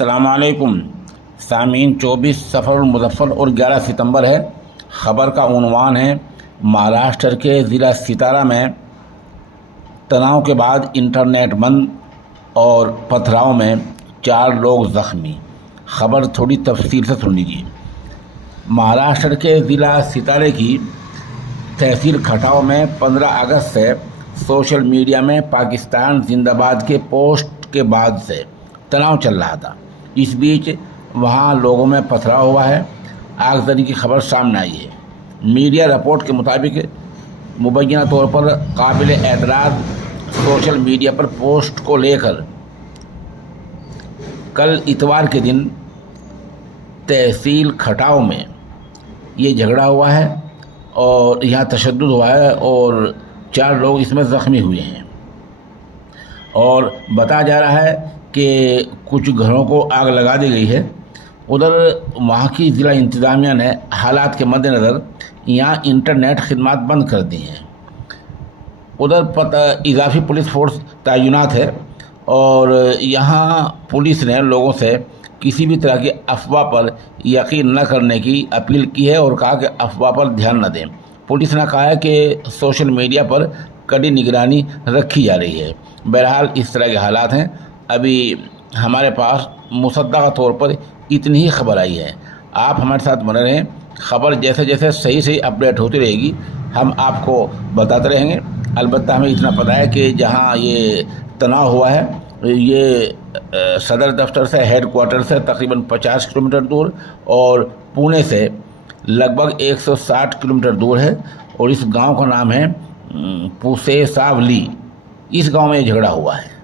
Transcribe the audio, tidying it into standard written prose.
السلام علیکم سامعین، 24 سفر المظفر اور 11 ستمبر ہے۔ خبر کا عنوان ہے مہاراشٹر کے ضلع ستارا میں تناؤ کے بعد انٹرنیٹ بند اور پتھراؤ میں 4 لوگ زخمی۔ خبر تھوڑی تفصیل سے سن لیجیے۔ مہاراشٹر کے ضلع ستارے کی تحصیل کھٹاؤ میں 15 اگست سے سوشل میڈیا میں پاکستان زندہ باد کے پوسٹ کے بعد سے تناؤ چل رہا تھا۔ اس بیچ وہاں لوگوں میں پتھراؤ ہوا ہے۔ آگزنی کی خبر سامنے آئی ہے۔ میڈیا رپورٹ کے مطابق مبینہ طور پر قابل اعتراض سوشل میڈیا پر پوسٹ کو لے کر کل اتوار کے دن تحصیل کھٹاؤ میں یہ جھگڑا ہوا ہے اور یہاں تشدد ہوا ہے اور 4 لوگ اس میں زخمی ہوئے ہیں، اور بتایا جا رہا ہے کہ کچھ گھروں کو آگ لگا دی گئی ہے۔ ادھر وہاں کی ضلع انتظامیہ نے حالات کے مد نظر یہاں انٹرنیٹ خدمات بند کر دی ہیں۔ ادھر اضافی پولیس فورس تعینات ہے اور یہاں پولیس نے لوگوں سے کسی بھی طرح کی افواہ پر یقین نہ کرنے کی اپیل کی ہے اور کہا کہ افواہ پر دھیان نہ دیں۔ پولیس نے کہا ہے کہ سوشل میڈیا پر کڑی نگرانی رکھی جا رہی ہے۔ بہرحال اس طرح کے حالات ہیں۔ ابھی ہمارے پاس مصدقہ طور پر اتنی ہی خبر آئی ہے۔ آپ ہمارے ساتھ بنے رہیں۔ خبر جیسے جیسے صحیح اپڈیٹ ہوتی رہے گی ہم آپ کو بتاتے رہیں گے۔ البتہ ہمیں اتنا پتہ ہے کہ جہاں یہ تناؤ ہوا ہے یہ صدر دفتر سے ہیڈ کوارٹر سے تقریباً 50 کلومیٹر دور اور پونے سے لگ بھگ 160 کلومیٹر دور ہے، اور اس گاؤں کا نام ہے پوسے ساولی۔ اس گاؤں میں یہ جھگڑا ہوا ہے۔